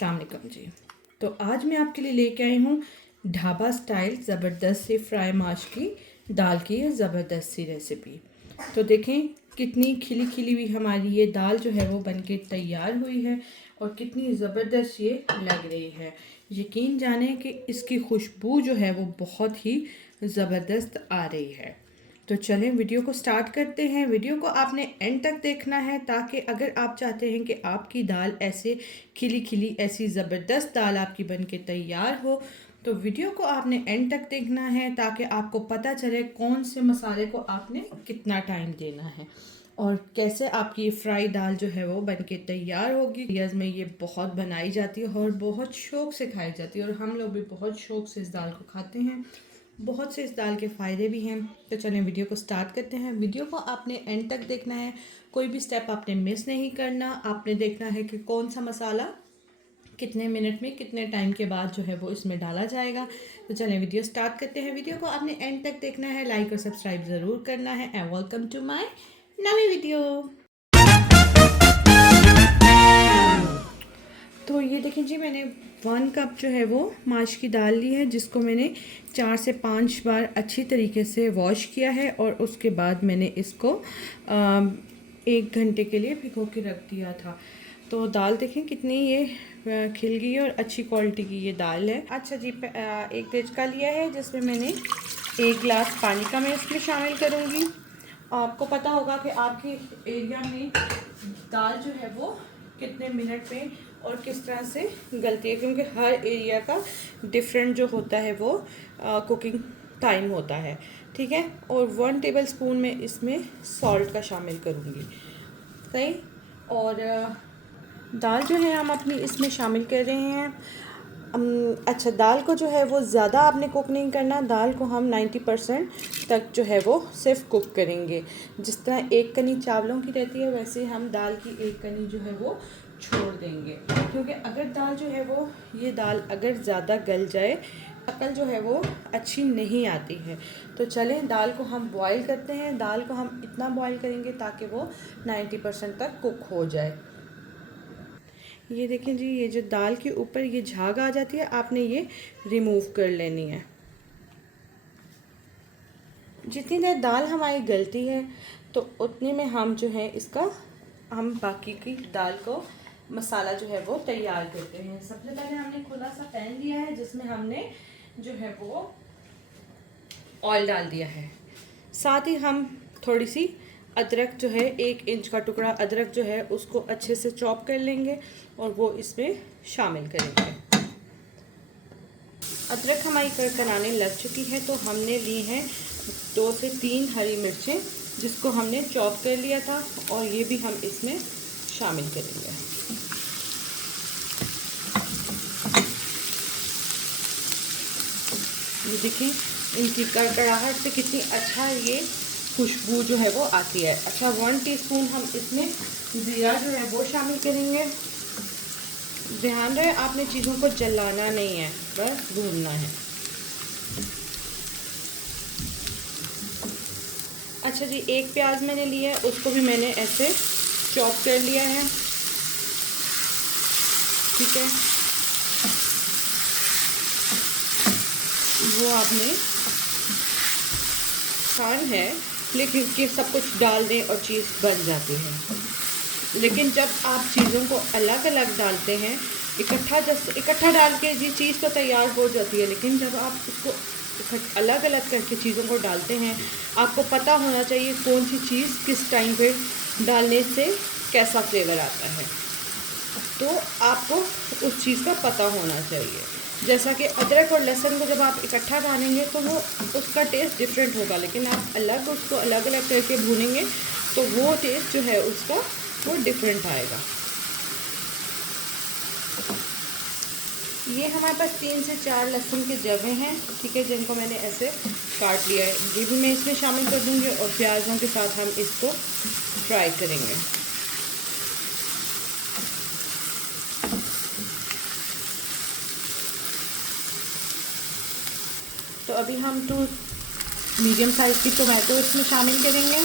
अस्सलाम वालेकुम जी। तो आज मैं आपके लिए लेके आई हूँ ढाबा स्टाइल ज़बरदस्त सी फ्राई माश की दाल की ज़बरदस्त सी रेसिपी। तो देखें कितनी खिली खिली हुई हमारी ये दाल जो है वो बनके तैयार हुई है और कितनी ज़बरदस्त ये लग रही है। यकीन जाने कि इसकी खुशबू जो है वो बहुत ही ज़बरदस्त आ रही है। तो चलें वीडियो को स्टार्ट करते हैं। वीडियो को आपने एंड तक देखना है ताकि अगर आप चाहते हैं कि आपकी दाल ऐसे खिली खिली ऐसी ज़बरदस्त दाल आपकी बन के तैयार हो, तो वीडियो को आपने एंड तक देखना है ताकि आपको पता चले कौन से मसाले को आपने कितना टाइम देना है और कैसे आपकी ये फ्राई दाल जो है वो बन के तैयार होगी। इंडियाज़ में ये बहुत बनाई जाती है और बहुत शौक़ से खाई जाती है और हम लोग भी बहुत शौक़ से इस दाल को खाते हैं। बहुत से इस दाल के फ़ायदे भी हैं। तो चलें वीडियो को स्टार्ट करते हैं। वीडियो को आपने एंड तक देखना है, कोई भी स्टेप आपने मिस नहीं करना। आपने देखना है कि कौन सा मसाला कितने मिनट में कितने टाइम के बाद जो है वो इसमें डाला जाएगा। तो चलें वीडियो स्टार्ट करते हैं। वीडियो को आपने एंड तक देखना है, लाइक और सब्सक्राइब ज़रूर करना है। एंड वेलकम टू माय नवी वीडियो। तो ये देखें जी, मैंने 1 कप जो है वो माश की दाल ली है जिसको मैंने 4 से 5 बार अच्छी तरीके से वॉश किया है और उसके बाद मैंने इसको 1 घंटे के लिए भिगो के रख दिया था। तो दाल देखें कितनी ये खिल गई है और अच्छी क्वालिटी की ये दाल है। अच्छा जी, एक देचका लिया है जिसमें मैंने 1 गिलास पानी का मैं इसमें शामिल करूँगी। आपको पता होगा कि आपके एरिया में दाल जो है वो कितने मिनट में और किस तरह से गलती है, क्योंकि हर एरिया का डिफरेंट जो होता है वो कुकिंग टाइम होता है। ठीक है। और 1 टेबल स्पून में इसमें सॉल्ट का शामिल करूँगी। सही। और दाल जो है हम अपनी इसमें शामिल कर रहे हैं। अच्छा, दाल को जो है वो ज़्यादा आपने कुक नहीं करना। दाल को हम 90% तक जो है वो सिर्फ कुक करेंगे। जिस तरह एक कनी चावलों की रहती है वैसे हम दाल की एक कनी जो है वो छोड़ देंगे, क्योंकि अगर दाल जो है वो ये दाल अगर ज़्यादा गल जाए शक्ल जो है वो अच्छी नहीं आती है। तो चलें दाल को हम बॉईल करते हैं। दाल को हम इतना बॉईल करेंगे ताकि वो 90% तक कुक हो जाए। ये देखें जी, ये जो दाल के ऊपर ये झाग आ जाती है आपने ये रिमूव कर लेनी है। जितनी देर दाल हमारी गलती है तो उतने में हम जो है इसका हम बाकी की दाल को मसाला जो है वो तैयार करते हैं। सबसे पहले हमने खुला सा पैन लिया है जिसमें हमने जो है वो ऑयल डाल दिया है। साथ ही हम थोड़ी सी अदरक जो है 1 इंच का टुकड़ा अदरक जो है उसको अच्छे से चॉप कर लेंगे और वो इसमें शामिल करेंगे। अदरक हमारी करकराने लग चुकी है तो हमने ली हैं 2 से 3 हरी मिर्चें जिसको हमने चॉप कर लिया था और ये भी हम इसमें शामिल करेंगे। ये देखिए इनकी कड़कड़ाहट से कितनी अच्छा ये खुशबू जो है वो आती है। अच्छा, 1 टीस्पून हम इसमें ज़ीरा जो है वो शामिल करेंगे। ध्यान रहे आपने चीज़ों को जलाना नहीं है, बस भूनना है। अच्छा जी, 1 प्याज मैंने लिया है, उसको भी मैंने ऐसे चॉप कर लिया है। ठीक है, वो आपने आसान है लेकिन कि सब कुछ डाल दें और चीज़ बन जाती है। लेकिन जब आप चीज़ों को अलग अलग डालते हैं इकट्ठा डाल के जी चीज़ तो तैयार हो जाती है, लेकिन जब आप उसको अलग अलग करके चीज़ों को डालते हैं आपको पता होना चाहिए कौन सी चीज़ किस टाइम पे डालने से कैसा फ्लेवर आता है। तो आपको उस चीज़ का पता होना चाहिए। जैसा कि अदरक और लहसुन को जब आप इकट्ठा डालेंगे तो वो उसका टेस्ट डिफरेंट होगा, लेकिन आप उसको अलग अलग करके भूनेंगे तो वो टेस्ट जो है उसका वो डिफरेंट आएगा। ये हमारे पास 3 से 4 लहसुन के जवे हैं। ठीक है, जिनको मैंने ऐसे काट लिया है, ये भी मैं इसमें शामिल कर दूँगी और प्याज़ों के साथ हम इसको फ्राई करेंगे। तो अभी हम 2 मीडियम साइज़ की टोमेटो इसमें शामिल करेंगे।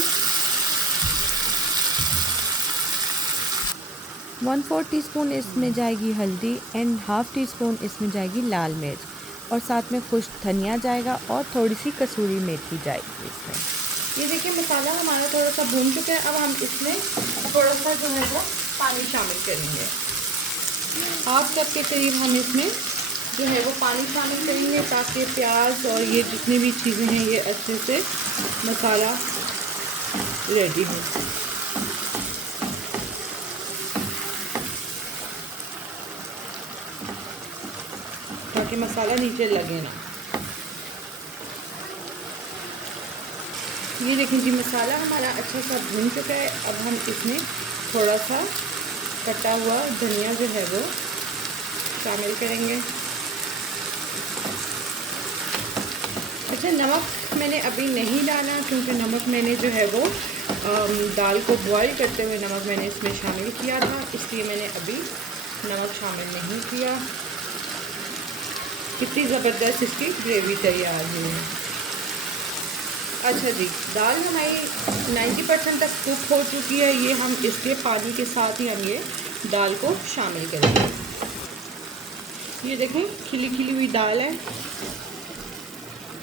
1/4 टीस्पून इसमें जाएगी हल्दी एंड हाफ़ टी स्पून इसमें जाएगी लाल मिर्च और साथ में खुश्क धनिया जाएगा और थोड़ी सी कसूरी मेथी जाएगी इसमें। ये देखिए मसाला हमारा थोड़ा सा भून चुका है। अब हम इसमें थोड़ा सा जो है वो पानी शामिल करेंगे। हाफ कप के करीब हम इसमें जो है वो पानी शामिल करेंगे ताकि प्याज और ये जितनी भी चीज़ें हैं ये अच्छे से मसाला रेडी हो। ताकि मसाला नीचे लगे ना। ये देखें जी मसाला हमारा अच्छा सा भून चुका है। अब हम इसमें थोड़ा सा कटा हुआ धनिया जो है वो शामिल करेंगे। अच्छा, नमक मैंने अभी नहीं डाला क्योंकि नमक मैंने जो है वो दाल को बॉईल करते हुए नमक मैंने इसमें शामिल किया था, इसलिए मैंने अभी नमक शामिल नहीं किया। कितनी ज़बरदस्त इसकी ग्रेवी तैयार हुई है। अच्छा जी, दाल हमारी 90% तक कुक हो चुकी है। ये हम इसके पानी के साथ ही हम ये दाल को शामिल करेंगे। ये देखें खिली खिली हुई दाल है,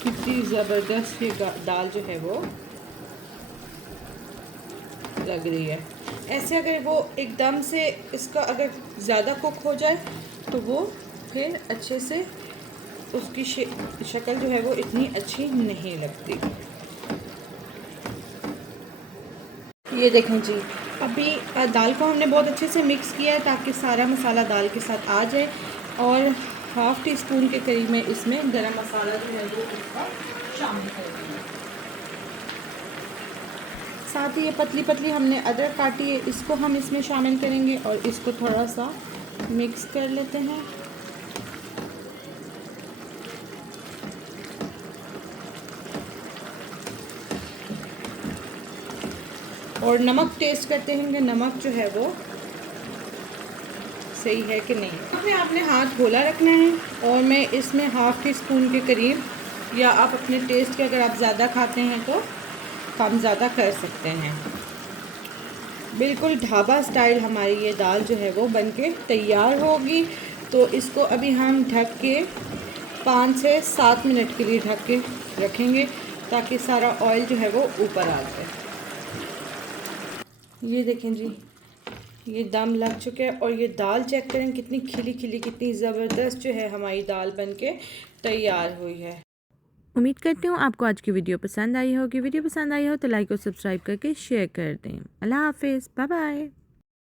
कितनी ज़बरदस्त ये दाल जो है वो लग रही है। ऐसे अगर वो एकदम से इसका अगर ज़्यादा कुक हो जाए तो वो फिर अच्छे से उसकी शक्ल जो है वो इतनी अच्छी नहीं लगती। ये देखें जी, अभी दाल को हमने बहुत अच्छे से मिक्स किया है ताकि सारा मसाला दाल के साथ आ जाए और हाफ़ टी स्पून के करीब में इसमें गरम मसाला जो है वो इसका शामिल करेंगे। साथ ही ये पतली पतली हमने अदरक काटी है, इसको हम इसमें शामिल करेंगे और इसको थोड़ा सा मिक्स कर लेते हैं। और नमक टेस्ट करते हैं कि नमक जो है वो सही है कि नहीं। अपने आपने हाथ गोला रखना है और मैं इसमें हाफ़ टी स्पून के करीब, या आप अपने टेस्ट के अगर आप ज़्यादा खाते हैं तो कम ज़्यादा कर सकते हैं। बिल्कुल ढाबा स्टाइल हमारी ये दाल जो है वो बनके तैयार होगी। तो इसको अभी हम ढक के 5 से 7 मिनट के लिए ढक के रखेंगे ताकि सारा ऑयल जो है वो ऊपर आ जाए। ये देखें जी, ये दम लग चुके हैं और ये दाल चेक करें कितनी खिली खिली, कितनी ज़बरदस्त जो है हमारी दाल बनके तैयार हुई है। उम्मीद करती हूँ आपको आज की वीडियो पसंद आई होगी। वीडियो पसंद आई हो तो लाइक और सब्सक्राइब करके शेयर कर दें। अल्लाह हाफिज़, बाय बाय।